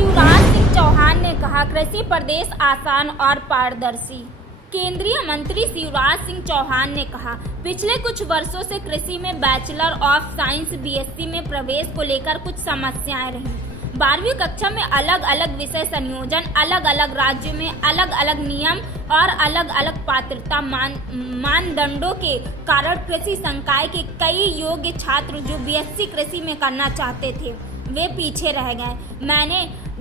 शिवराज सिंह चौहान ने कहा, कृषि प्रदेश आसान और पारदर्शी। केंद्रीय मंत्री शिवराज सिंह चौहान ने कहा, पिछले कुछ वर्षों से कृषि में बैचलर ऑफ साइंस बीएससी में प्रवेश को लेकर कुछ समस्याएं रहीं। 12वीं कक्षा में अलग अलग विषय संयोजन, अलग अलग राज्यों में अलग अलग नियम और अलग अलग पात्रता मानदंडों के कारण कृषि संकाय के कई योग्य छात्र जो बीएससी कृषि में करना चाहते थे वे पीछे रह गए। मैंने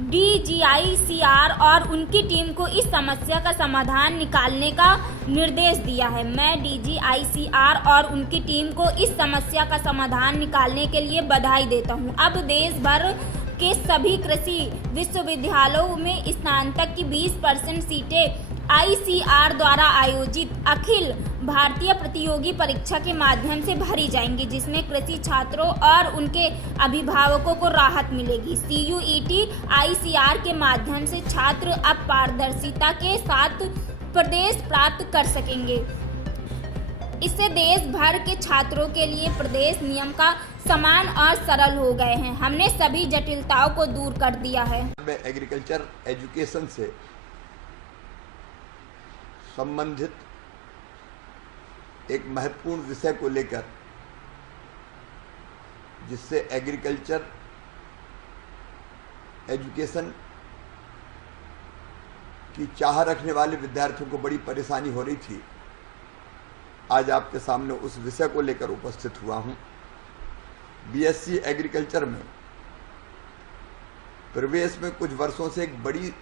डीजीआईसीआर और उनकी टीम को इस समस्या का समाधान निकालने का निर्देश दिया है। मैं डीजीआईसीआर और उनकी टीम को इस समस्या का समाधान निकालने के लिए बधाई देता हूं। अब देश भर के सभी कृषि विश्वविद्यालयों में स्नातक की 20% सीटें आईसीआर द्वारा आयोजित अखिल भारतीय प्रतियोगी परीक्षा के माध्यम से भरी जाएंगी, जिसमें कृषि छात्रों और उनके अभिभावकों को राहत मिलेगी। सीयूईटी आईसीआर के माध्यम से छात्र अब पारदर्शिता के साथ प्रवेश प्राप्त कर सकेंगे। इससे देश भर के छात्रों के लिए प्रवेश नियम का समान और सरल हो गए हैं। हमने सभी जटिलताओं को दूर कर दिया है। एग्रीकल्चर एजुकेशन से संबंधित एक महत्वपूर्ण विषय को लेकर, जिससे एग्रीकल्चर एजुकेशन की चाह रखने वाले विद्यार्थियों को बड़ी परेशानी हो रही थी, आज आपके सामने उस विषय को लेकर उपस्थित हुआ हूं। बीएससी एग्रीकल्चर में प्रवेश में कुछ वर्षों से एक बड़ी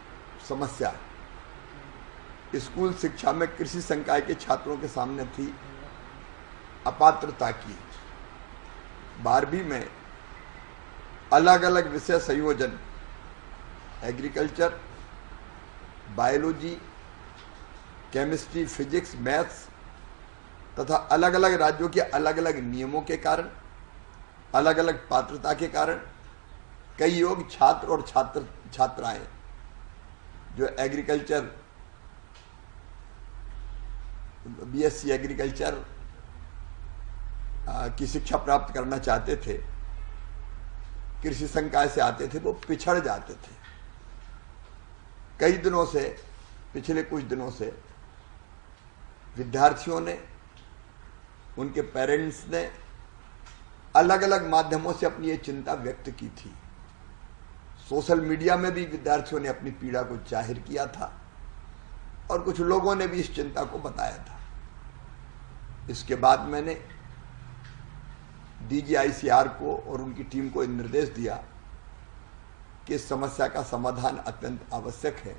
समस्या स्कूल शिक्षा में कृषि संकाय के छात्रों के सामने थी, अपात्रता की। 12वीं में अलग अलग विषय संयोजन, agriculture, biology, chemistry, physics, maths तथा अलग अलग राज्यों के अलग अलग नियमों के कारण, अलग अलग पात्रता के कारण कई योग्य छात्र और छात्राएं जो एग्रीकल्चर बीएससी एग्रीकल्चर की शिक्षा प्राप्त करना चाहते थे, कृषि संकाय से आते थे, वो पिछड़ जाते थे। कई दिनों से, पिछले कुछ दिनों से विद्यार्थियों ने, उनके पेरेंट्स ने अलग अलग माध्यमों से अपनी ये चिंता व्यक्त की थी। सोशल मीडिया में भी विद्यार्थियों ने अपनी पीड़ा को जाहिर किया था और कुछ लोगों ने भी इस चिंता को बताया था। इसके बाद मैंने डीजीआईसीआर को और उनकी टीम को निर्देश दिया कि इस समस्या का समाधान अत्यंत आवश्यक है।